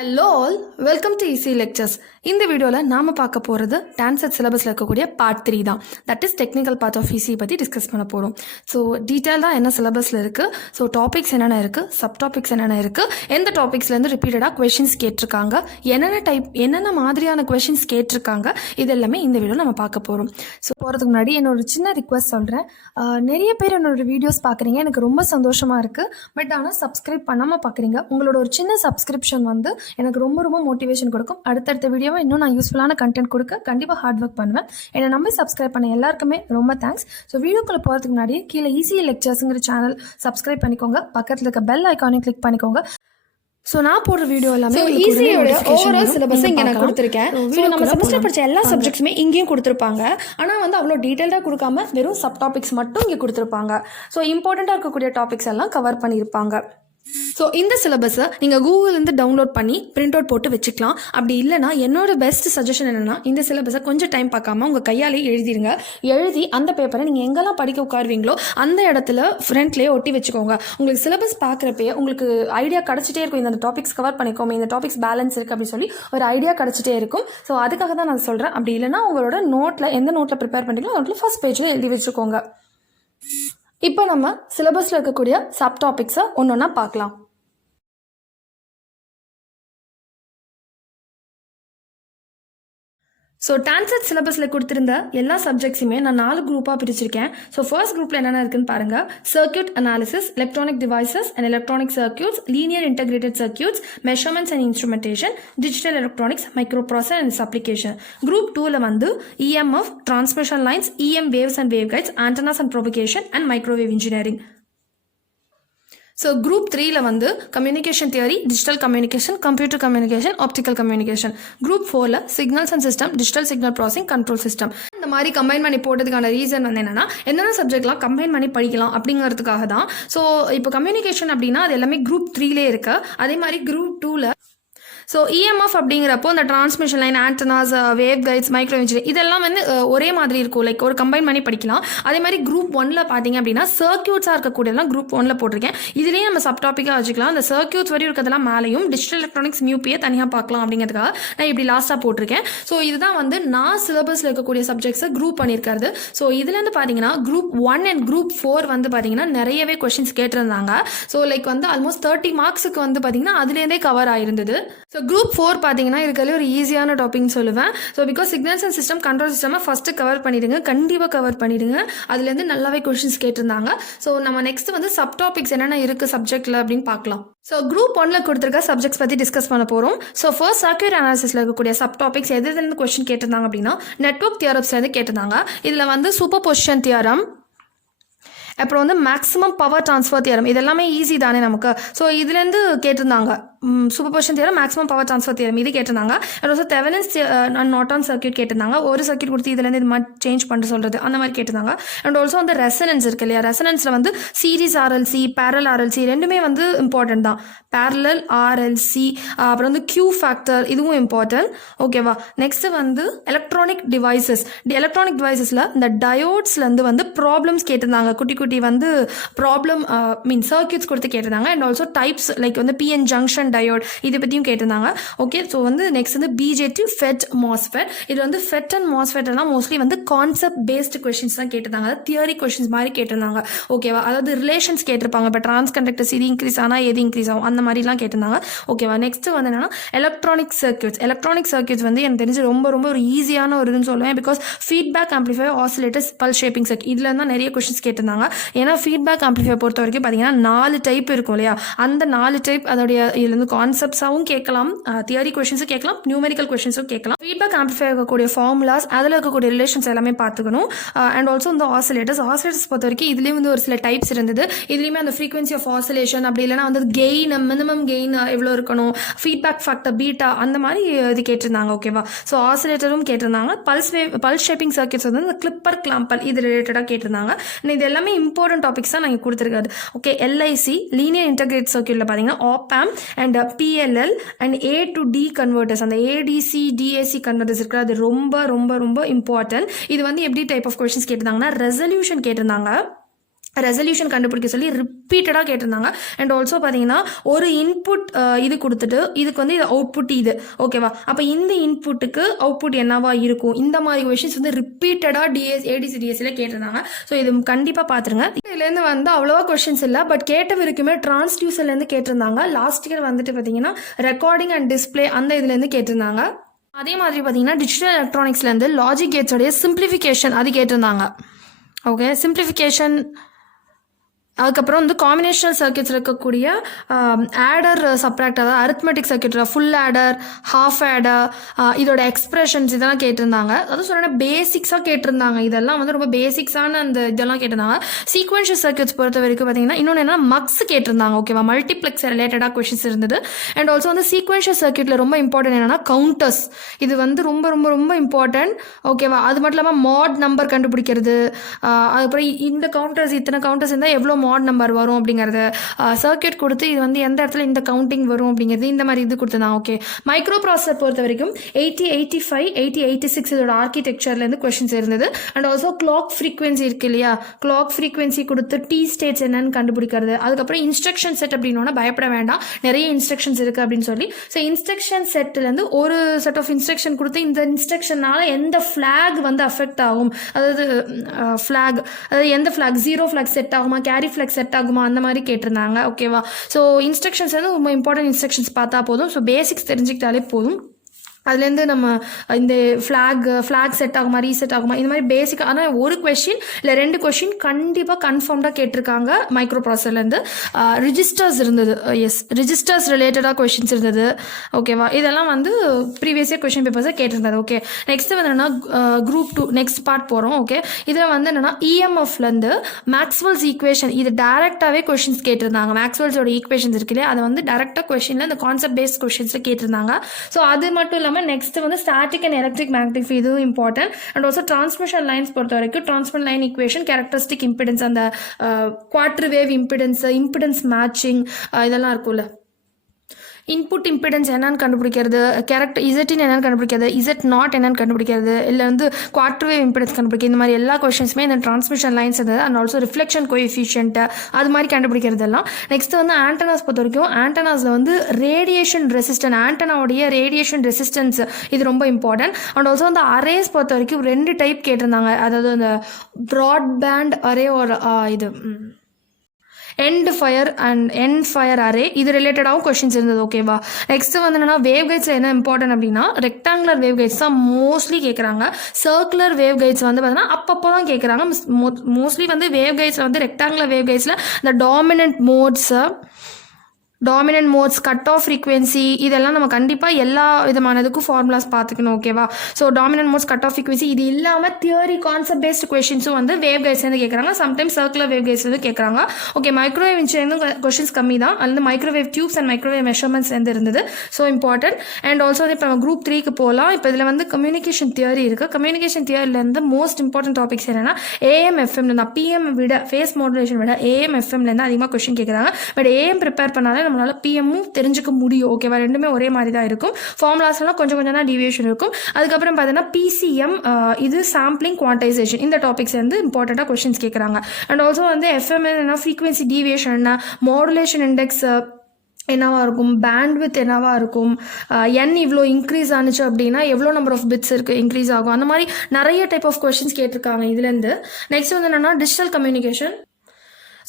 Hello all, welcome to EC lectures. இந்த வீடியோவில் நாம் பார்க்க போகிறது டான்செட் சிலபஸில் இருக்கக்கூடிய பார்ட் 3 தான். That is technical part of EC பற்றி டிஸ்கஸ் பண்ண போகிறோம். ஸோ டீட்டெயிலாக என்ன சிலபஸில் இருக்குது, ஸோ டாபிக்ஸ் என்னென்ன இருக்குது, சப் டாபிக்ஸ் என்னென்ன இருக்குது, எந்த டாபிக்ஸ்லேருந்து ரிப்பீட்டடாக கொஷின்ஸ் கேட்டிருக்காங்க, என்னென்ன மாதிரியான கொஷின்ஸ் கேட்டிருக்காங்க, இது எல்லாமே இந்த வீடியோவில் நம்ம பார்க்க போகிறோம். ஸோ போகிறதுக்கு முன்னாடி என்னோட சின்ன ரிக்வெஸ்ட் சொல்கிறேன். நிறைய பேர் என்னோட வீடியோஸ் பார்க்குறீங்க, எனக்கு ரொம்ப சந்தோஷமாக இருக்குது. பட் ஆனால் சப்ஸ்கிரைப் பண்ணாமல் பார்க்குறீங்க. உங்களோட ஒரு சின்ன சப்ஸ்கிரிப்ஷன் வந்து எனக்கு ரொம்ப ரொம்ப மோட்டிவேஷன் கொடுக்கும். அடுத்தடுத்த வீடியோவை இன்னும் நான் யூஸ்ஃபுல்லான கண்டென்ட் கொடுக்க கண்டிப்பாக ஹார்ட் ஒர்க் பண்ணுவேன். என்னை நம்பி சப்ஸ்கிரைப் பண்ண எல்லாருக்குமே ரொம்ப தேங்க்ஸ். ஸோ வீடியோக்குள்ளே போகிறதுக்கு முன்னாடி கீழே ஈஸி லெக்சர்ஸுங்கிற சேனல் சப்ஸ்கிரைப் பண்ணிக்கோங்க. பக்கத்தில் இருக்க பெல் ஐக்கானையும் கிளிக் பண்ணிக்கோங்க. ஸோ நான் போடுற வீடியோ எல்லாமே ஈஸியோட ஓவரால் சிலபஸ் இங்கே நான் கொடுத்துருக்கேன். ஸோ நம்ம செமஸ்டர் படித்த எல்லா சப்ஜெக்ட்ஸுமே இங்கேயும் கொடுத்துருப்பாங்க. ஆனால் வந்து அவ்வளோ டீட்டெயில்டாக கொடுக்காம வெறும் சப் டாபிக்ஸ் மட்டும் இங்கே கொடுத்துருப்பாங்க. ஸோ இம்பார்ட்டண்ட்டாக இருக்கக்கூடிய டாபிக்ஸ் எல்லாம் கவர் பண்ணியிருப்பாங்க. ஸோ இந்த சிலபஸை நீங்கள் கூகுள்லேருந்து டவுன்லோட் பண்ணி பிரிண்ட் அவுட் போட்டு வச்சுக்கலாம். அப்படி இல்லைனா என்னோட பெஸ்ட் சஜஷன் என்னென்னா, இந்த சிலபஸை கொஞ்சம் டைம் பார்க்காம உங்கள் கையாலே எழுதிடுங்க. எழுதி அந்த பேப்பரை நீங்கள் எங்கெல்லாம் படிக்க உட்காருவீங்களோ அந்த இடத்துல ஃப்ரண்ட்லேயே ஒட்டி வச்சுக்கோங்க. உங்களுக்கு சிலபஸ் பார்க்குறப்பயே உங்களுக்கு ஐடியா கிடச்சிட்டே இருக்கும். இந்த டாபிக்ஸ் கவர் பண்ணிக்கோங்க, இந்த டாபிக்ஸ் பேலன்ஸ் இருக்குது அப்படின்னு சொல்லி ஒரு ஐடியா கிடச்சிட்டே இருக்கும். ஸோ அதுக்காக தான் நான் சொல்கிறேன். அப்படி இல்லைனா உங்களோட நோட்டில் எந்த நோட்டில் ப்ரிப்பேர் பண்ணுறீங்களோ நோட்டில் ஃபர்ஸ்ட் பேஜில் எழுதி வச்சுக்கோங்க. இப்போ நம்ம சிலபஸில் இருக்கக்கூடிய சப் டாபிக்ஸை ஒன்று ஒன்றா பார்க்கலாம். ஸோ டான்செட் சிலபஸில் கொடுத்துருந்த எல்லா சப்ஜெக்ட்ஸுமே நான் 4 குரூப்பாக பிரிச்சிருக்கேன். ஸோ ஃபர்ஸ்ட் குரூப்பில் என்னென்ன இருக்குன்னு பாருங்கள். Circuit analysis, electronic devices and electronic circuits, linear integrated circuits, measurements and instrumentation, digital electronics, microprocessor and application. Group 2ல் வந்து EMF, transmission lines, EM waves and wave guides, antennas and propagation and microwave engineering. So group 3ல் வந்து communication theory, digital communication, computer communication, optical communication. Group 4ல் signals and system, digital signal processing, control system. இந்த மாதிரி combine பண்ணி போட்டதுக்கான reason வந்து என்னென்னா, என்னென்ன சப்ஜெக்ட்லாம் combine பண்ணி படிக்கலாம் அப்படிங்கிறதுக்காக தான். ஸோ இப்போ கம்யூனிகேஷன் அப்படின்னா அது எல்லாமே குரூப் 3லே இருக்கு. அதே மாதிரி குரூப் 2ல் ஸோ இஎம்எஃப் அப்படிங்கிறப்போ இந்த transmission line, antennas, wave guides, microwave engineering இதெல்லாம் வந்து ஒரே மாதிரி இருக்கும். லைக் ஒரு கம்பைன் பண்ணி படிக்கலாம். அதே மாதிரி குரூப் 1ல் பார்த்தீங்க அப்படின்னா சர்க்யூட்ஸாக இருக்கக்கூடியதெல்லாம் குரூப் 1ல் போட்டிருக்கேன். இதுலேயே நம்ம சப் டாப்பிக்காக வச்சுக்கலாம். அந்த சர்க்யூட்ஸ் வரையும் இருக்கிறதெல்லாம் மேலேயும், டிஜிட்டல் எலக்ட்ரானிக்ஸ் மியூபியை தனியாக பார்க்கலாம் அப்படிங்கிறதுக்காக நான் இப்படி லாஸ்ட்டாக போட்டிருக்கேன். ஸோ இதுதான் வந்து நான் சிலபஸில் இருக்கக்கூடிய சப்ஜெக்ட்ஸை குரூப் பண்ணியிருக்காரு. ஸோ இதுலேருந்து பார்த்தீங்கன்னா குரூப் 1 அண்ட் குரூப் 4 வந்து பார்த்தீங்கன்னா நிறையவே கொஷின்ஸ் கேட்டிருந்தாங்க. ஸோ லைக் வந்து ஆல்மோஸ்ட் 30 மார்க்ஸுக்கு வந்து பார்த்தீங்கன்னா அதுலேருந்தே கவர் ஆயிருந்தது. ஸோ குரூப் 4 பார்த்தீங்கன்னா இருக்கிறதுல ஒரு ஈஸியான டாபிக்னு சொல்லுவேன். So because signals and system, control சிஸ்டமை ஃபஸ்ட்டு கவர் பண்ணிடுங்க, கண்டிப்பாக கவர் பண்ணிடுங்க. அதுலேருந்து நல்லாவே கொஷின்ஸ் கேட்டிருந்தாங்க. ஸோ நம்ம நெக்ஸ்ட் வந்து சப் டாபிக்ஸ் என்னென்ன இருக்குது சப்ஜெக்டில் அப்படின்னு பார்க்கலாம். ஸோ குரூப் 1ல் கொடுத்துருக்க சப்ஜெக்ட்ஸ் பற்றி டிஸ்கஸ் பண்ண போகிறோம். ஸோ ஃபர்ஸ்ட் சர்க்யூட் அனாலிசிஸில் இருக்கக்கூடிய சப் டாபிக்ஸ் எதுலேருந்து கொஸ்டின் கேட்டிருந்தாங்க அப்படின்னா, நெட்வொர்க் தியரம்ஸ்லேருந்து கேட்டிருந்தாங்க. இதில் வந்து சூப்பர் பொசிஷன் தியரம், அப்புறம் வந்து மேக்ஸிமம் பவர் ட்ரான்ஸ்ஃபர் தியரம், இதெல்லாமே ஈஸி தானே நமக்கு. ஸோ இதுலேருந்து கேட்டிருந்தாங்க super position theorem, maximum power transfer theorem இது கேட்டிருந்தாங்க. And also Thevenin's and Norton circuit கேட்டிருந்தாங்க. ஒரு சர்க்யூட் கொடுத்து இதுலேருந்து இது மாதிரி சேஞ்ச் பண்ணிட்டு சொல்கிறது அந்த மாதிரி கேட்டிருந்தாங்க. அண்ட் ஆல்சோ வந்து ரெசனன்ஸ் இருக்கு இல்லையா, ரெசனன்ஸில் வந்து சீரிஸ் ஆர்எல்சி, பேரல் ஆர்எல்சி ரெண்டுமே வந்து இம்பார்ட்டன்ட் தான். பேரலல் ஆர்எல்சி, அப்புறம் வந்து கியூ ஃபேக்டர் இதுவும் இம்பார்ட்டன்ட். ஓகேவா. நெக்ஸ்ட்டு வந்து எலக்ட்ரானிக் டிவைசஸ். எலக்ட்ரானிக் டிவைசஸில் இந்த டயோட்ஸ்லேருந்து வந்து ப்ராப்ளம்ஸ் கேட்டிருந்தாங்க. குட்டி குட்டி வந்து ப்ராப்ளம் சர்க்யூட்ஸ் கொடுத்து கேட்டிருந்தாங்க. அண்ட் ஆல்சோ டைப்ஸ் லைக் வந்து பிஎன் ஜங்ஷன் டயோட் இதை பற்றியும் கேட்டிருந்தாங்க. ஓகே. ஸோ வந்து நெக்ஸ்ட் வந்து பிஜேடி, ஃபெட், மாஸ்ஃபெட். இது வந்து ஃபெட் அண்ட் மாஸ்ஃபெட் எல்லாம் மோஸ்ட்லி வந்து கான்செப்ட் பேஸ்டு கொஷின்ஸ் தான் கேட்டிருந்தாங்க. அதாவது தியரி கொஷின்ஸ் மாதிரி கேட்டிருந்தாங்க. ஓகேவா. அதாவது ரிலேஷன்ஸ் கேட்டிருப்பாங்க. இப்போ டிரான்ஸ்கண்டக்டர்ஸ் இது இன்க்ரீஸ் ஆனால் எது இன்க்ரீஸ் ஆகும் அந்த மாதிரிலாம் கேட்டிருந்தாங்க. ஓகேவா. நெக்ஸ்ட் வந்து என்னன்னா எலக்ட்ரானிக் சர்க்யூட்ஸ். எலக்ட்ரானிக் சர்க்யூட்ஸ் வந்து எனக்கு தெரிஞ்சு ரொம்ப ரொம்ப ஒரு ஈஸியான ஒரு இதுன்னு சொல்லுவேன். Because feedback amplifier, oscillators, pulse shaping circuit இதில் தான் நிறைய கொஷின்ஸ் கேட்டிருந்தாங்க. ஏன்னா ஃபீட்பேக் ஆம்பிளிஃபையர் பொறுத்த வரைக்கும் பார்த்தீங்கன்னா 4 டைப் இருக்கும் இல்லையா. அந்த 4 டைப் அதோடைய இதுலேருந்து கான்செப்ட்ஸாகவும் கேட்கலாம், தியரி கொஷின்ஸும் கேட்கலாம், நியூமெரிக்கல் கொஷின்ஸும் கேட்கலாம். ஃபீட்பேக் ஆம்பிளிஃபையர் இருக்கக்கூடிய ஃபார்முலாஸ், அதில் இருக்கக்கூடிய ரிலேஷன்ஸ் எல்லாமே பார்த்துக்கணும். அண்ட் ஆல்சோ இந்த ஆசிலேட்டர்ஸ் பொறுத்த வரைக்கும் இதுலேயும் வந்து ஒரு சில டைப்ஸ் இருந்தது. இதுலேயுமே அந்த ஃப்ரீக்வன்சி ஆஃப் ஆசிலேஷன் அப்படி இல்லைனா வந்து கெயின், மினிமம் கெயின் எவ்வளோ இருக்கணும், ஃபீட்பேக் ஃபேக்டர் பீட்டா அந்த மாதிரி இது கேட்டிருந்தாங்க. ஓகேவா. ஸோ ஆசிலேட்டரும் கேட்டிருந்தாங்க. பல்ஸ் ஷேப்பிங் சர்க்யூட்ஸ் வந்து இந்த கிளிப்பர், கிளாம்பர் இது ரிலேட்டடாக கேட்டிருந்தாங்க. இது எல்லாமே இம்பார்ட்டன்ட் டாபிக்ஸ் தான் நாங்கள் கொடுத்துருக்காரு. ஓகே. எல்ஐசி, லீனியர் இன்டெகிரேட் சர்க்யூட்டில் பார்த்தீங்கன்னா op amp and PLL and A to D converters, அந்த ADC DAC கன்வெர்ட்டர்ஸ் இருக்குது. அது ரொம்ப ரொம்ப ரொம்ப இம்பார்ட்டன்ட். இது வந்து எப்படி டைப் ஆஃப் கொஷின்ஸ் கேட்டிருந்தாங்கன்னா ரெசல்யூஷன் கேட்டிருந்தாங்க. ரெசல்யூஷன் கண்டுபிடிக்க சொல்லி ரிப்பீட்டடாக கேட்டிருந்தாங்க. அண்ட் ஆல்சோ பார்த்தீங்கன்னா ஒரு இன்புட் இது கொடுத்துட்டு இதுக்கு வந்து இது அவுட்புட் இது ஓகேவா, அப்போ இந்த இன்புட்டுக்கு அவுட்புட் என்னவா இருக்கும், இந்த மாதிரி கொஷின்ஸ் வந்து ரிப்பீட்டடாக ஏடிசிடிஎஸ்சியில் கேட்டிருந்தாங்க. ஸோ இது கண்டிப்பாக பார்த்துருங்க. இதுலேருந்து வந்து அவ்வளோவா கொஷின்ஸ் இல்லை, பட் கேட்ட வரைக்குமே டிரான்ஸ்டியூசர்லேருந்து கேட்டிருந்தாங்க. லாஸ்ட் இயர் வந்துட்டு பார்த்தீங்கன்னா ரெக்கார்டிங் அண்ட் டிஸ்பிளே அந்த இதுலேருந்து கேட்டிருந்தாங்க. அதே மாதிரி பார்த்தீங்கன்னா டிஜிட்டல் எலக்ட்ரானிக்ஸ்லேருந்து லாஜிக் கேட்ஸோடைய சிம்பிளிஃபிகேஷன் அது கேட்டிருந்தாங்க. Okay, simplification. அதுக்கப்புறம் வந்து காம்பினேஷனல் சர்க்கியூட்ஸ் இருக்கக்கூடிய ஆடர் சப்ராக்ட், அதாவது arithmetic circuit, full adder, half order, இதோட எக்ஸ்பிரஷன்ஸ் இதெல்லாம் கேட்டிருந்தாங்க. அதுவும் சொன்ன பேசிக்ஸாக கேட்டிருந்தாங்க. இதெல்லாம் வந்து ரொம்ப பேசிக்ஸான அந்த இதெல்லாம் கேட்டிருந்தாங்க. சீக்வென்ஷியல் சர்க்கியூட்ஸ் பொறுத்த வரைக்கும் பார்த்தீங்கன்னா இன்னொன்று என்னன்னா மக்ஸ் கேட்டிருந்தாங்க. ஓகேவா, மல்டிப்ளெக்ஸ் ரிலேட்டடாக கொஷின்ஸ் இருந்தது. அண்ட் ஆல்சோ வந்து சீக்வென்ஷியல் சர்க்கியூட்டில் ரொம்ப இம்பார்ட்டன்ட் என்னன்னா கவுண்டர்ஸ். இது வந்து ரொம்ப ரொம்ப ரொம்ப இம்பார்ட்டன்ட். ஓகேவா, அது மட்டும் இல்லாமல் மாட் நம்பர் கண்டுபிடிக்கிறது, அதுக்கப்புறம் இந்த கவுண்டர்ஸ் இத்தனை கவுண்டர்ஸ் இருந்தால் எவ்வளோ மாட் நம்பர் வரும் அப்படிங்கிறது, சர்க்கியூட் கொடுத்து இது வந்து எந்த இடத்துல இந்த கவுண்டிங் வரும் அப்படிங்கிறது, இந்த மாதிரி இது கொடுத்துருந்தாங்க. ஓகே, மைக்ரோ ப்ராசஸர் பொறுத்த வரைக்கும் 8085 8086 இதோட ஆர்கிடெக்சர்லேருந்து கொஷின்ஸ் இருந்தது. அண்ட் ஆல்சோ கிளாக் ஃப்ரீக்வன்சி இருக்கு இல்லையா, கிளாக் ஃப்ரீக்வன்சி கொடுத்து டி ஸ்டேட்ஸ் என்னன்னு கண்டுபிடிக்கிறது. அதுக்கப்புறம் இன்ஸ்ட்ரக்ஷன் செட் அப்படின்னா பயப்பட வேண்டாம், நிறைய இன்ஸ்ட்ரக்ஷன்ஸ் இருக்குது அப்படின்னு சொல்லி. ஸோ இன்ஸ்ட்ரக்ஷன் செட்லேருந்து ஒரு செட் ஆஃப் இன்ஸ்ட்ரக்ஷன் கொடுத்து இந்த இன்ஸ்ட்ரக்ஷனால எந்த ஃப்ளாக் வந்து அஃபெக்ட் ஆகும், அதாவது ஃப்ளாக், அதாவது எந்த ஃப்ளாக், ஜீரோ ஃப்ளாக் செட் ஆகுமா, கேரி ஃப்ளாக் செட் ஆகுமா, அந்த மாதிரி கேட்டிருந்தாங்க. ஓகேவா, ஸோ இன்ஸ்ட்ரக்ஷன்ஸ் வந்து ரொம்ப இம்பார்ட்டன்ட் இன்ஸ்ட்ரக்ஷன்ஸ் பார்த்தா போதும். ஸோ பேசிக்ஸ் தெரிஞ்சுக்கிட்டாலே போதும். அதுலேருந்து நம்ம இந்த ஃப்ளாக் செட் ஆகுமா, ரீசெட் ஆகுமா, இந்த மாதிரி பேசிக்காக. ஆனால் ஒரு கொஷின் இல்லை 2 கொஷின் கண்டிப்பாக கன்ஃபார்ம்டாக கேட்டிருக்காங்க மைக்ரோ ப்ராசஸர்லேருந்து. ரிஜிஸ்டர்ஸ் இருந்தது. எஸ், ரிஜிஸ்டர்ஸ் ரிலேட்டடாக கொஷின்ஸ் இருந்தது. ஓகேவா, இதெல்லாம் வந்து ப்ரீவியஸ் இயர் கொஷின் பேப்பர்ஸை கேட்டிருந்தாரு. ஓகே, நெக்ஸ்ட் வந்து என்னென்னா குரூப் 2 நெக்ஸ்ட் பார்ட் போகிறோம். ஓகே, இதில் வந்து என்னென்னா இஎம்எஃப்லேருந்து மேக்ஸ்வெல்ஸ் ஈக்குவேஷன் இது டேரெக்டாகவே கொஷின்ஸ் கேட்டிருந்தாங்க. மேக்ஸ்வெல்ஸோட ஈக்குவேஷன்ஸ் இருக்கு இல்லையா, அதை வந்து டேரெக்டாக கொஷினில் இந்த கான்செப்ட் பேஸ்ட் கொஷின்ஸில் கேட்டிருந்தாங்க. ஸோ அது மட்டும் இல்லாமல் நெக்ஸ்ட் வந்து static and electric magnetic field இதுவும் important. And also transmission lines பொறுத்த வரைக்கும் transmission line equation, characteristic impedance, அந்த quarter wave impedance, impedance matching, இதெல்லாம் இருக்கும்ல. இன்புட் இம்பிடன்ஸ் என்னன்னு கண்டுபிடிக்கிறது, கேரக்டர் இசட்டின் என்னன்னு கண்டுபிடிக்கிறது, இசட் நாட் என்னன்னு கண்டுபிடிக்கிறது, இல்லை வந்து குவார்டர் வேவ் இம்பிடன்ஸ் கண்டுபிடிக்கிறது, இந்த மாதிரி எல்லா கொஷின்ஸுமே இந்த டிரான்ஸ்மிஷன் லைன்ஸ் இருந்தது. அண்ட் ஆல்சோ ரிஃப்ளெக்ஷன் கோஎஃபிஷியன்ட் அது மாதிரி கண்டுபிடிக்கிறது எல்லாம். நெக்ஸ்ட் வந்து ஆண்டனாஸ் பொறுத்த வரைக்கும் ஆண்டனாஸில் வந்து ரேடியேஷன் ரெசிஸ்டன்ஸ், ஆண்டனாவுடைய ரேடியேஷன் ரெசிஸ்டன்ஸ் இது ரொம்ப இம்பார்ட்டன்ட். அண்ட் ஆல்சோ வந்து அரேஸ் பொறுத்த வரைக்கும் 2 டைப் கேட்டிருந்தாங்க. அதாவது அந்த ப்ராட்பேண்ட் அரே ஒரு இது end fire and end fire array இது ரிலேட்டடாகவும் கொஷின்ஸ் இருந்தது. ஓகேவா, நெக்ஸ்ட் வந்து என்னன்னா வேவ் கைட்ஸில் என்ன இம்பார்ட்டன்ட் அப்படின்னா ரெக்டாங்குலர் வேவ் கைட்ஸ் தான் மோஸ்ட்லி கேட்குறாங்க. சர்க்குலர் வேவ் கைட்ஸ் வந்து பார்த்தீங்கன்னா அப்பப்போ தான் கேட்குறாங்க. மோஸ்ட்லி வந்து வேவ் கைட்ஸில் வந்து ரெக்டாங்குலர் வேவ் கைட்ஸில் இந்த dominant modes, cut off frequency இதெல்லாம் நம்ம கண்டிப்பாக எல்லா விதமானதுக்கும் ஃபார்முலாஸ் பார்த்துக்கணும். ஓகேவா, so dominant modes, cut off frequency இது இல்லாமல் தியரி கான்செப்ட் பேஸ்ட் கொஷின்ஸும் வந்து வேவ் கைட்ஸ்லேருந்து கேட்குறாங்க. சம்டைம்ஸ் சர்க்குலர் வேவ் கைட்ஸ்லேருந்து கேட்குறாங்க. ஓகே, மைக்ரோவேவ் இன்ஜினியரிங் கொஷின்ஸ் கம்மி தான். அது microwave tubes and microwave measurements இருந்தது. So important. அண்ட் ஆல்சோ வந்து இப்போ நம்ம குரூப் 3க்கு போகலாம். இப்போ இதில் வந்து கம்யூனிகேஷன் தியரி இருக்குது. கம்யூனிகேஷன் தியரிலேருந்து மோஸ்ட் இம்பார்ட்டன்ட் டாபிக்ஸ் என்னென்னா ஏஎம் எஃப்எம்லேருந்து, பிஎம் விட ஃபேஸ் மாடுலேஷன் விட ஏஎம் எஃப்எம்லேருந்து அதிகமாக கொஷின் கேட்குறாங்க. பட் ஏஎம் ப்ரிப்பேர் பண்ணாலே நம்மளால் பிஎம்மும் தெரிஞ்சுக்க முடியும். ஓகேவா, ரெண்டுமே ஒரே மாதிரி தான் இருக்கும். ஃபார்முலாஸ்லாம் கொஞ்சம் கொஞ்சம் தான் டிவியேஷன் இருக்கும். அதுக்கப்புறம் பார்த்தீங்கன்னா பிசிஎம் இது சாம்பிளிங் குவான்டைசேஷன் இந்த டாபிக்ஸ் வந்து இம்பார்ட்டண்ட்டாக கொஷின்ஸ் கேட்குறாங்க. அண்ட் ஆல்சோ வந்து எஃப்எம்எல் என்ன, ஃப்ரீக்வன்சி டிவியேஷன் என்ன, மாடுலேஷன் இண்டெக்ஸ் என்னவாக இருக்கும், பேண்ட்வித் என்னவாக இருக்கும், என் இவ்வளோ இன்க்ரீஸ் ஆனிச்சு அப்படின்னா எவ்வளோ நம்பர் ஆஃப் பிட்ஸ் இருக்குது இன்க்ரீஸ் ஆகும், அந்த மாதிரி நிறைய டைப் ஆஃப் கொஷின்ஸ் கேட்டிருக்காங்க இதுலேருந்து. நெக்ஸ்ட் வந்து என்னென்னா digital communication.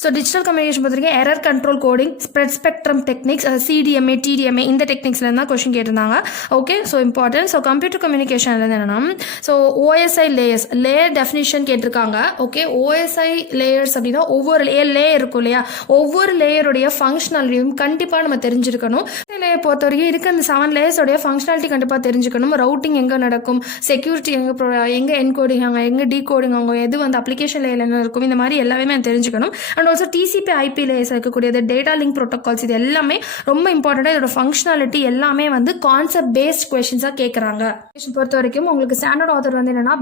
So digital communication பார்த்துருக்கேன் error control coding, spread spectrum techniques, CDMA, TDMA இந்த டெக்னிக்ஸ்லேருந்து தான் கொஷின் கேட்டிருந்தாங்க. Okay, so important. So computer கம்யூனிகேஷன்லேருந்து என்னென்னா ஸோ ஓஎஸ்ஐ லேயர் டெஃபினிஷன் கேட்டிருக்காங்க. ஓகே, ஓஎஸ்ஐ லேயர்ஸ் அப்படின்னா ஒவ்வொரு லேயர் இருக்கும் இல்லையா, ஒவ்வொரு லேயருடைய ஃபங்க்ஷனாலிட்டியும் கண்டிப்பாக நம்ம தெரிஞ்சிருக்கணும். லேயர் பொறுத்த வரைக்கும் இருக்க அந்த 7 லேயர்ஸோடைய ஃபங்க்ஷனாலிட்டி கண்டிப்பாக தெரிஞ்சுக்கணும். ரவுட்டிங் எங்கே நடக்கும், செக்யூரிட்டி எங்கே என்கோடிங் ஆகும், எங்கே டீகோடிங் ஆகும், எது வந்து அப்ளிகேஷன் லேயர் என்ன இருக்கும், இந்த மாதிரி எல்லாமே தெரிஞ்சுக்கணும். அண்ட் ஆல்சோ டிசிபி ஐபியில் இருக்கக்கூடியது டேட்டா லிங்க் ப்ரோட்டோகால்ஸ் இது எல்லாமே ரொம்ப இம்பார்ட்டண்ட்டாக இதோட ஃபங்க்ஷனாலிட்டி எல்லாமே வந்து கான்செப்ட் பேஸ்ட் கொஸ்டின்ஸாக கேட்குறாங்க. பொறுத்த வரைக்கும் உங்களுக்கு ஸ்டாண்டர்ட் ஆத்தர் வந்து என்னன்னா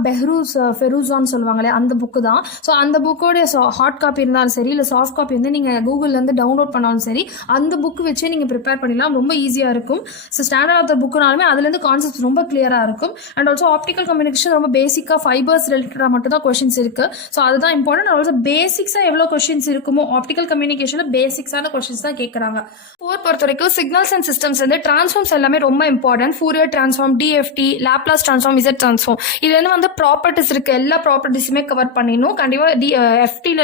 ஃபெரூசான்னு சொல்லுவாங்களே அந்த புக்கு தான். ஸோ அந்த புக்கோடைய ஹார்ட் காப்பி இருந்தாலும் சரி இல்லை சாஃப்ட் காப்பி வந்து நீங்கள் கூகுள்லேருந்து டவுன்லோட் பண்ணாலும் சரி அந்த புக்கு வச்சே நீங்கள் ப்ரிப்பேர் பண்ணிடலாம். ரொம்ப ஈஸியாக இருக்கும். ஸோ ஸ்டாண்டர்ட் ஆத்தர் புக்குனாலுமே அதுலேருந்து கான்செப்ட்ஸ் ரொம்ப கிளியராக இருக்கும். அண்ட் ஆல்சோ ஆப்டிக்கல் கம்யூனிகேஷன் ரொம்ப பேசிக்காக ஃபைபர்ஸ் ரிலேட்டடாக மட்டும் தான் கொஸ்டின்ஸ் இருக்குது. ஸோ அதுதான் இம்பார்ட்டன்ட். ஆல்சோ பேசிக்ஸாக எவ்வளோ கொஸ்டின்ஸ் இருக்குமோ ஆப்டிக்கல் கம்யூனிகேஷனில் பேசிக்ஸான கொஸ்டின்ஸ் தான் கேட்குறாங்க. பொறுத்த வரைக்கும் சிக்னல்ஸ் அண்ட் சிஸ்டம்ஸ் வந்து டிரான்ஸ்ஃபார்ம்ஸ் எல்லாமே ரொம்ப important. Fourier transform, TFT, Laplace transform, Z transform இதுல வந்து ப்ராப்பர்ட்டிஸ் இருக்கு. எல்லா ப்ராப்பர்ட்டிஸுமே கவர் பண்ணிடணும் கண்டிப்பாக. எஃப்டில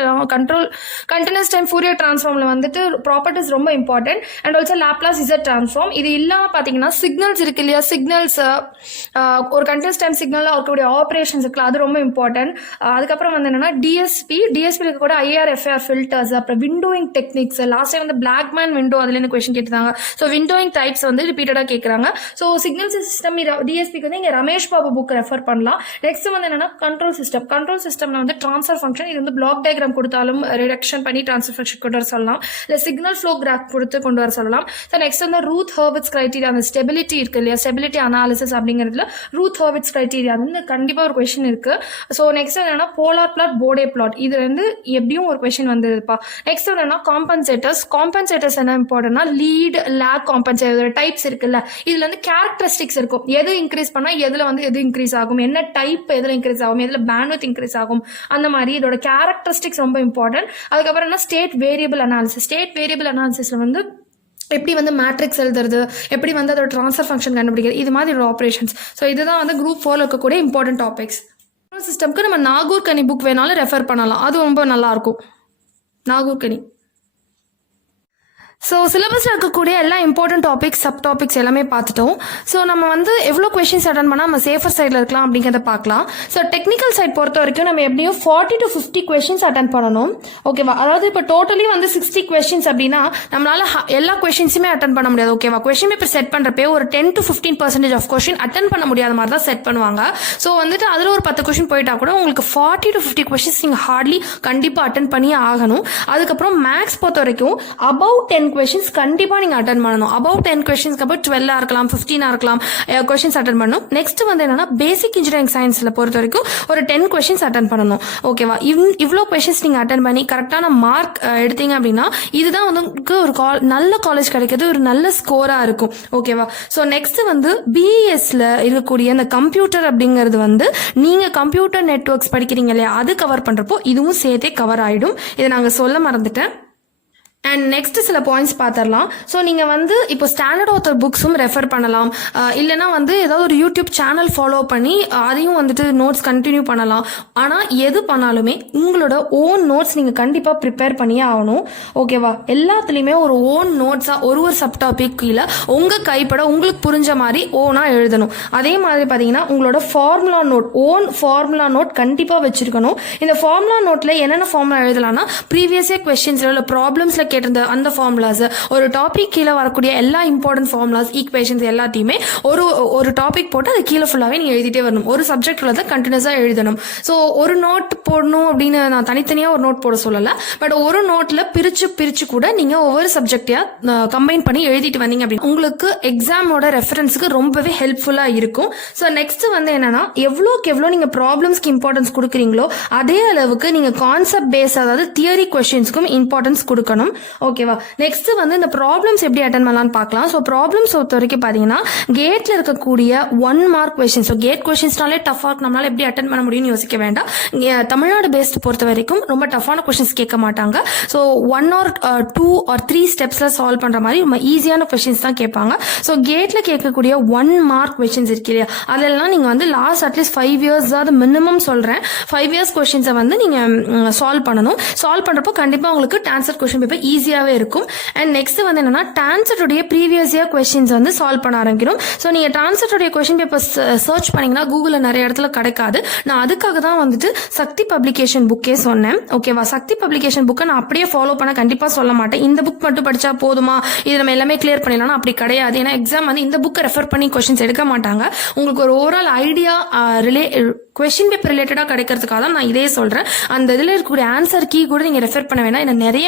கண்டினியூஸ் டைம் ஃபூரியர் டிரான்ஸ்ஃபார்ம்ல வந்துட்டு ப்ராப்பர்ட்டிஸ் ரொம்ப important. And also Laplace Z transform இது இல்லாமல் பார்த்தீங்கன்னா சிக்னல்ஸ் இருக்கு இல்லையா, சிக்னல்ஸ் ஒரு கண்டினியூஸ் டைம் சிக்னலில் இருக்கக்கூடிய ஆப்ரேஷன்ஸ் இருக்குல்ல அது ரொம்ப இம்பார்ட்டன்ட். அதுக்கப்புறம் வந்து என்னன்னா டிஎஸ்பி கூட ஐஆர் எஃப்ஆர் ஃபில்டர்ஸ், அப்புறம் விண்டோயிங் டெக்னிக்ஸ். லாஸ்ட் டைம் வந்து பிளாக்மேன் விண்டோ அதுலேருந்து கொஸ்டின் கேட்டுருந்தாங்க. ஸோ விண்டோயிங் டைப்ஸ் வந்து ரிப்பீட்டடாக கேட்குறாங்க. ஸோ சிக்னல் சிஸ்டம் டிஎஸ்பிக்கு வந்து இங்கே ரமேஷ் பாபு புக் ரெஃபர் பண்ணலாம். நெக்ஸ்ட் வந்து என்னன்னா கண்ட்ரோல் சிஸ்டம்ல வந்து ட்ரான்ஸ்ஃபர் ஃபங்க்ஷன் இது வந்து பிளாக் டயக்ராம் கொடுத்தாலும் ரிடக்ஷன் பண்ணி ட்ரான்ஸ்ஃபர் ஃபங்க்ஷன் கொண்டு வர சொல்லலாம். இல்லை சிக்னல் ஃப்ளோ கிராஃப் கொடுத்து கொண்டு வர சொல்லலாம். ஸோ நெக்ஸ்ட் வந்து ரூத் ஹர்விட்ஸ் கிரைட்டீரியா அந்த ஸ்டெபிலிட்டி இருக்கு இல்லையா, ஸ்டெபிலிட்டி அனாலிசிஸ் அப்படிங்கிறதுல ரூத் ஹர்விட்ஸ் கிரைட்டீரியா வந்து கண்டிப்பாக ஒரு கொஸ்டின் இருக்கு. ஸோ நெக்ஸ்ட் என்னன்னா போலார் பிளாட், போடே பிளாட் இது வந்து எப்படியும் ஒரு கொஸ்டின் வந்துருப்பா. நெக்ஸ்ட் என்னன்னா காம்பன்சேட்டர்ஸ் என்ன இம்பார்ட்டன்ட்னா லீட், லேக் காம்பன்சேட்டர் டைப்ஸ் இருக்குல்ல இதுல வந்து கேரக்டரிஸ்டிக்ஸ் இருக்கும். எது இன்க்ரீஸ் பண்ணா எதுல வந்து எது இன்க்ரீஸ் ஆகும், என்ன டைப் எதுல இன்க்ரீஸ் ஆகும், எதுல பேண்ட்வித் இன்க்ரீஸ் ஆகும், அந்த மாதிரி இதோட கேரக்டரிஸ்டிக்ஸ் ரொம்ப இம்பார்ட்டன்ட். அதுக்கப்புறம் என்ன ஸ்டேட் வேரியபிள் அனாலிசிஸ்ல வந்து எப்படி வந்து மேட்ரிக்ஸ் எழுதுறது, எப்படி வந்து அதோட ட்ரான்ஸ்ஃபர் ஃபங்க்ஷன் கண்டுபிடிக்கிறது, இது மாதிரி ஒரு ஆப்ரேஷன்ஸ். ஸோ இதுதான் வந்து குரூப் 4 இருக்கக்கூடிய இம்பார்ட்டன்ட் டாபிக்ஸ். சிஸ்டம்க்கு நம்ம நாகூர்கனி புக் வேணாலும் ரெஃபர் பண்ணலாம், அது ரொம்ப நல்லா இருக்கும். நாகூர்கனி. ஸோ சிலபஸில் இருக்கக்கூடிய எல்லா இம்பார்ட்டன்ட் டாபிக்ஸ், சப் டாபிக்ஸ் எல்லாமே பார்த்துட்டோம். ஸோ நம்ம வந்து எவ்வளோ கொஸ்டின்ஸ் அட்டன் பண்ணால் நம்ம சேஃபர் சைடில் இருக்கலாம் அப்படிங்கிறத பார்க்கலாம். ஸோ டெக்னிக்கல் சைட் பொறுத்த வரைக்கும் நம்ம எப்படியும் 40 to 50 கொஸ்டின்ஸ் அட்டன் பண்ணணும். ஓகேவா, அதாவது இப்போ டோட்டலி வந்து 60 கொஸ்டின்ஸ் அப்படின்னா நம்மளால எல்லா கொஸ்டின்ஸுமே அட்டன் பண்ண முடியாது. ஓகேவா, கொஸ்டின் பேப்பர் செட் பண்ணுறப்பே ஒரு 10 to 15% ஆஃப் கொஸ்டின் அட்டன் பண்ண முடியாத மாதிரி தான் செட் பண்ணுவாங்க. ஸோ வந்துட்டு அதில் ஒரு 10 கொஸ்டின் போயிட்டா கூட உங்களுக்கு 40 to 50 கொஸ்டின்ஸ் நீங்கள் ஹார்ட்லி கண்டிப்பாக அட்டன் பண்ணியே ஆகணும். அதுக்கப்புறம் மேக்ஸ் பொறுத்த வரைக்கும் அபவ் 10 கொஸ்டின்ஸ் கண்டிப்பா நீங்க அட்டெண்ட் பண்ணணும். அபவ் 10 கொஸ்டின்ஸ்க்கு அப்புறம் 12 இருக்கலாம், 15 இருக்கலாம் கொஸ்டின்ஸ் அட்டெண்ட் பண்ணணும். நெக்ஸ்ட் வந்து என்னன்னா பேசிக் இன்ஜினியரிங் சயின்ஸ்ல பொறுத்த வரைக்கும் ஒரு 10 கொஸ்டின்ஸ் அட்டெண்ட் பண்ணணும். ஓகேவா, இவ்வளோ கொஸ்டின்ஸ் நீங்க அட்டெண்ட் பண்ணி கரெக்டான மார்க் எடுத்தீங்க அப்படின்னா இதுதான் வந்து ஒரு நல்ல காலேஜ் கிடைக்கிறது ஒரு நல்ல ஸ்கோரா இருக்கும். ஓகேவா, ஸோ நெக்ஸ்ட் வந்து பிஎஸ்ல இருக்கக்கூடிய இந்த கம்ப்யூட்டர் அப்படிங்கிறது வந்து நீங்க கம்ப்யூட்டர் நெட்வொர்க்ஸ் படிக்கிறீங்க இல்லையா, அது கவர் பண்றப்போ இதுவும் சேர்த்தே கவர் ஆயிடும். இதை நாங்க சொல்ல மறந்துட்டேன். அண்ட் நெக்ஸ்ட் சில பாயிண்ட்ஸ் பார்த்துடலாம். ஸோ நீங்கள் வந்து இப்போ ஸ்டாண்டர்ட் ஆத்தர் புக்ஸும் ரெஃபர் பண்ணலாம், இல்லைனா வந்து ஏதாவது ஒரு யூடியூப் சேனல் ஃபாலோ பண்ணி அதையும் வந்துட்டு நோட்ஸ் கண்டினியூ பண்ணலாம். ஆனால் எது பண்ணாலுமே உங்களோட ஓன் நோட்ஸ் நீங்கள் கண்டிப்பாக ப்ரிப்பேர் பண்ணியே ஆகணும். ஓகேவா, எல்லாத்துலேயுமே ஒரு ஓன் நோட்ஸாக ஒரு சப் டாபிக் கீழே உங்கள் கைப்பட உங்களுக்கு புரிஞ்ச மாதிரி ஓனாக எழுதணும். அதே மாதிரி பார்த்தீங்கன்னா உங்களோட formula note, own formula note கண்டிப்பாக வச்சிருக்கணும். இந்த ஃபார்முலா நோட்டில் என்னென்ன ஃபார்முலா எழுதலாம்னா ப்ரீவியஸ் இயர் கொஸ்டின்ஸில் இல்லை ப்ராப்ளம்ஸில் கேட்டிருந்த அந்த ஃபார்முலாஸ், ஒரு டாபிக் கீழே வரக்கூடிய எல்லா இம்பார்ட்டன்ட் ஃபார்முலாஸ், ஈக்குவேஷன்ஸ் எல்லாத்தையுமே ஒரு டாபிக் போட்டு அது கீழே ஃபுல்லாகவே நீங்கள் எழுதிட்டே வரணும். ஒரு சப்ஜெக்ட் உள்ளதை கண்டினியூஸாக எழுதணும். ஸோ ஒரு நோட் போடணும் அப்படின்னு நான் தனித்தனியாக ஒரு நோட் போட சொல்லலை, பட் ஒரு நோட்டில் பிரித்து கூட நீங்கள் ஒவ்வொரு சப்ஜெக்டையாக கம்பைன் பண்ணி எழுதிட்டு வந்தீங்க அப்படின்னு உங்களுக்கு எக்ஸாமோட ரெஃபரன்ஸுக்கு ரொம்பவே ஹெல்ப்ஃபுல்லாக இருக்கும். ஸோ நெக்ஸ்ட் வந்து என்னன்னா எவ்வளோக்கு எவ்வளோ நீங்கள் ப்ராப்ளம்ஸ்க்கு இம்பார்ட்டன்ஸ் கொடுக்குறீங்களோ அதே அளவுக்கு நீங்கள் கான்செப்ட் பேஸ் அதாவது தியரி கொஸ்டின்ஸ்க்கும் இம்பார்ட்டன்ஸ் கொடுக்கணும். ஓகேவா, நெக்ஸ்ட் வந்து இந்த ப்ராப்ளம்ஸ் எப்படி அட்டன் பண்ணலாம்னு பார்க்கலாம். ஸோ ப்ராப்ளம்ஸ் பொறுத்த வரைக்கும் பார்த்தீங்கன்னா கேட்ல இருக்கக்கூடிய 1 மார்க் கொஸ்டின். ஸோ கேட் கொஸ்டின்ஸ்னாலே டஃபாக இருக்கு, நம்மளால எப்படி அட்டன் பண்ண முடியும்னு யோசிக்க வேண்டாம். தமிழ்நாடு பேஸ்ட் பொறுத்த வரைக்கும் ரொம்ப டஃபான கொஸ்டின்ஸ் கேட்க மாட்டாங்க. ஸோ 1 or 2 or 3 ஸ்டெப்ஸ்ல சால்வ் பண்ற மாதிரி ரொம்ப ஈஸியான கொஸ்டின்ஸ் தான் கேட்பாங்க. ஸோ கேட்ல கேட்கக்கூடிய 1 மார்க் கொஸ்டின்ஸ் இருக்கு இல்லையா, அதெல்லாம் நீங்க வந்து லாஸ்ட் அட்லீஸ்ட் 5 years அதாவது மினிமம் சொல்றேன் 5 years கொஸ்டின்ஸை வந்து நீங்க சால்வ் பண்ணணும். சால்வ் பண்றப்போ கண்டிப்பா உங்களுக்கு டான்செட் கொஸ்டின் பேப்பர் ஈஸியாகவே இருக்கும். அண்ட் நெக்ஸ்ட் வந்து என்னன்னா டான்செட்டுடைய ப்ரீவியஸ் இயர் கொஸ்டின்ஸ் வந்து சால்வ் பண்ண ஆரம்பிக்கணும். ஸோ நீங்கள் டான்செட்டுடைய கொஸ்டின் பேப்பர் சர்ச் பண்ணிங்கன்னா கூகுளில் நிறைய இடத்துல கிடைக்காது. நான் அதுக்காக தான் வந்துட்டு சக்தி பப்ளிகேஷன் புக்கே சொன்னேன். ஓகேவா, சக்தி பப்ளிகேஷன் புக்கை நான் அப்படியே ஃபாலோ பண்ண கண்டிப்பாக சொல்ல மாட்டேன். இந்த புக் மட்டும் படித்தா போதுமா, இது நம்ம எல்லாமே கிளியர் பண்ணிடலாம் அப்படி கிடையாது. ஏன்னா எக்ஸாம் வந்து இந்த புக்கை ரெஃபர் பண்ணி கொஸ்டின்ஸ் எடுக்க மாட்டாங்க. உங்களுக்கு ஒரு ஓவரால் ஐடியா கொஸ்டின் பேப்பர் ரிலேட்டடாக கிடைக்கிறதுக்காக தான் நான் இதே சொல்கிறேன். அந்த இதில் இருக்கக்கூடிய ஆன்சர் கீ கூட நீங்கள் ரெஃபர் பண்ண வேண்டாம். ஏன்னா நிறைய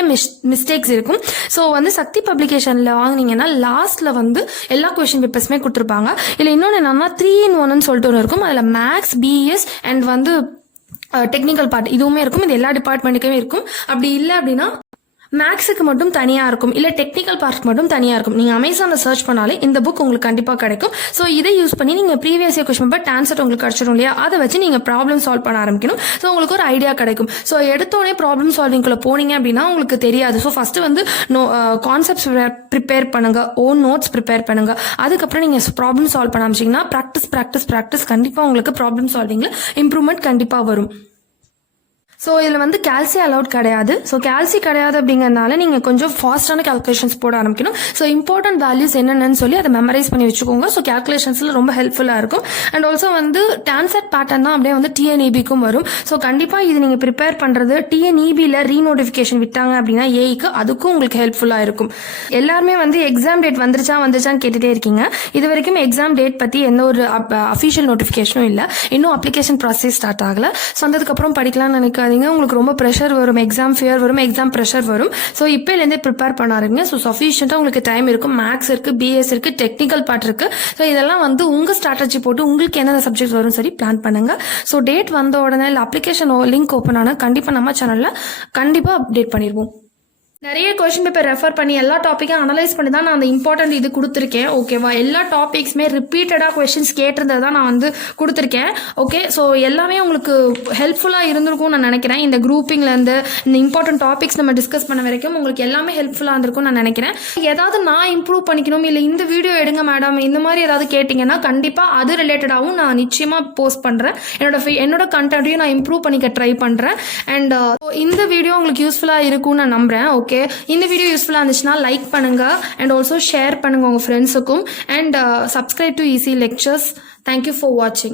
மிஸ்டேக்ஸ் இருக்கும். ஸோ வந்து சக்தி பப்ளிகேஷனில் வாங்கினீங்கன்னா லாஸ்ட்டில் வந்து எல்லா கொஸ்டின் பேப்பர்ஸுமே கொடுத்துருப்பாங்க. இல்லை இன்னொன்று என்னன்னா 3-in-1 சொல்லிட்டு ஒன்று இருக்கும். அதில் மேக்ஸ், பிஎஸ் அண்ட் வந்து டெக்னிக்கல் பார்ட் இதுவுமே இருக்கும். இது எல்லா டிபார்ட்மெண்ட்டுக்குமே இருக்கும். அப்படி இல்லை அப்படின்னா மேக்ஸுக்கு மட்டும் தனியாக இருக்கும், இல்லை டெக்னிக்கல் பார்ட் மட்டும் தனியாக இருக்கும். நீங்கள் அமேசானில் சர்ச் பண்ணாலே இந்த புக் உங்களுக்கு கண்டிப்பாக கிடைக்கும். ஸோ இதை யூஸ் பண்ணி நீங்கள் previous year question paper TANCET உங்களுக்கு கிடச்சிடும் இல்லையா, அதை வச்சு நீங்கள் ப்ராப்ளம் சால்வ் பண்ண ஆரம்பிக்கணும். ஸோ உங்களுக்கு ஒரு ஐடியா கிடைக்கும். ஸோ எடுத்தோடனே ப்ராப்ளம் சால்விங்குள்ளே போனீங்க அப்படின்னா உங்களுக்கு தெரியாது. ஸோ ஃபஸ்ட்டு வந்து கான்செப்ட்ஸ் ப்ரிப்பேர் பண்ணுங்க, ஓன் நோட்ஸ் ப்ரிப்பேர் பண்ணுங்க. அதுக்கப்புறம் நீங்கள் ப்ராப்ளம் சால்வ் பண்ண ஆரம்பிச்சிங்கன்னா ப்ராக்டிஸ் கண்டிப்பாக உங்களுக்கு ப்ராப்ளம் சால்விங்கில் இம்ப்ரூவ்மெண்ட் கண்டிப்பாக வரும். ஸோ இதில் வந்து கால்சி அலவுட் கிடையாது. ஸோ கால்சி கிடையாது அப்படிங்கிறதுனால நீங்கள் கொஞ்சம் ஃபாஸ்ட்டான கால்குலேஷன்ஸ் போட ஆரம்பிக்கணும். ஸோ இம்பார்ட்டன்ட் வேல்யூஸ் என்னென்னு சொல்லி அதை மெமரைஸ் பண்ணி வச்சுக்கோங்க. ஸோ கால்குலேஷன்ஸில் ரொம்ப ஹெல்ப்ஃபுல்லாக இருக்கும். அண்ட் ஆல்சோ வந்து டான்செட் பேட்டர்ன் தான் அப்படியே வந்து டிஎன்இபிக்கும் வரும். ஸோ கண்டிப்பாக இது நீங்கள் ப்ரிப்பேர் பண்ணுறது டிஎன்இபியில் ரீநோட்டிஃபிகேஷன் விட்டாங்க அப்படின்னா ஏஐக்கு அதுக்கும் உங்களுக்கு ஹெல்ப்ஃபுல்லாக இருக்கும். எல்லாருமே வந்து எக்ஸாம் டேட் வந்துருச்சான்னு கேட்டுகிட்டே இருக்கீங்க. இது வரைக்கும் எக்ஸாம் டேட் பற்றி எந்த ஒரு அஃபிஷியல் நோட்டிஃபிகேஷனும் இல்லை. இன்னும் அப்ளிகேஷன் ப்ராசஸ் ஸ்டார்ட் ஆகலை. ஸோ வந்ததுக்கப்புறம் படிக்கலாம்னு நினைக்காதீங்க. உங்களுக்கு ரொம்ப ப்ரெஷர் வரும், எக்ஸாம் ஃபியர் வரும், எக்ஸாம் ப்ரெஷர் வரும். ஸோ இப்போலேருந்தே ப்ரிப்பேர் பண்ணாருங்க. ஸோ சஃபிஷியண்டாக உங்களுக்கு டைம் இருக்கும். மேக்ஸ் இருக்குது, பிஎஸ் இருக்குது, டெக்னிக்கல் பார்ட் இருக்குது. ஸோ இதெல்லாம் வந்து உங்கள் ஸ்ட்ராட்டஜி போட்டு உங்களுக்கு என்னென்ன சப்ஜெக்ட் வரும் சரி பிளான் பண்ணுங்க. ஸோ டேட் வந்த உடனே இல்லை அப்ளிகேஷன் லிங்க் ஓப்பன் ஆனால் கண்டிப்பாக நம்ம சேனலில் கண்டிப்பாக அப்டேட் பண்ணிடுவோம். நிறைய கொஸ்டின் பேப்பர் ரெஃபர் பண்ணி எல்லா டாப்பிக்கும் அனலைஸ் பண்ணி தான் நான் அந்த இம்பார்ட்டன்ட் இது கொடுத்துருக்கேன். ஓகேவா, எல்லா டாபிக்ஸுமே ரிப்பீட்டடாக கொஸ்டின்ஸ் கேட்டிருந்தது தான் நான் வந்து கொடுத்துருக்கேன். ஓகே, ஸோ எல்லாமே உங்களுக்கு ஹெல்ப்ஃபுல்லாக இருந்திருக்கும்னு நான் நினைக்கிறேன். இந்த குரூப்பிங்லேருந்து இந்த இம்பார்ட்டன்ட் டாபிக்ஸ் நம்ம டிஸ்கஸ் பண்ண வரைக்கும் உங்களுக்கு எல்லாமே ஹெல்ப்ஃபுல்லாக இருந்திருக்கும்னு நான் நினைக்கிறேன். ஏதாவது நான் இம்ப்ரூவ் பண்ணிக்கணும், இல்லை இந்த வீடியோ எடுங்க மேடம் இந்த மாதிரி ஏதாவது கேட்டிங்கன்னா கண்டிப்பாக அது ரிலேட்டடாகவும் நான் நிச்சயமாக போஸ்ட் பண்ணுறேன். என்னோட கண்டென்ட்டையும் நான் இம்ப்ரூவ் பண்ணிக்க ட்ரை பண்ணுறேன். அண்ட் இந்த வீடியோ உங்களுக்கு யூஸ்ஃபுல்லாக இருக்கும்னு நான் நம்புகிறேன். ஓகே, இந்த வீடியோ யூஸ்ஃபுல்லாக இருந்துச்சுன்னா லைக் பண்ணுங்க அண்ட் ஆல்சோ ஷேர் பண்ணுங்க உங்கள் ஃப்ரெண்ட்ஸுக்கும். And subscribe to EC lectures. Thank you for வாட்சிங்.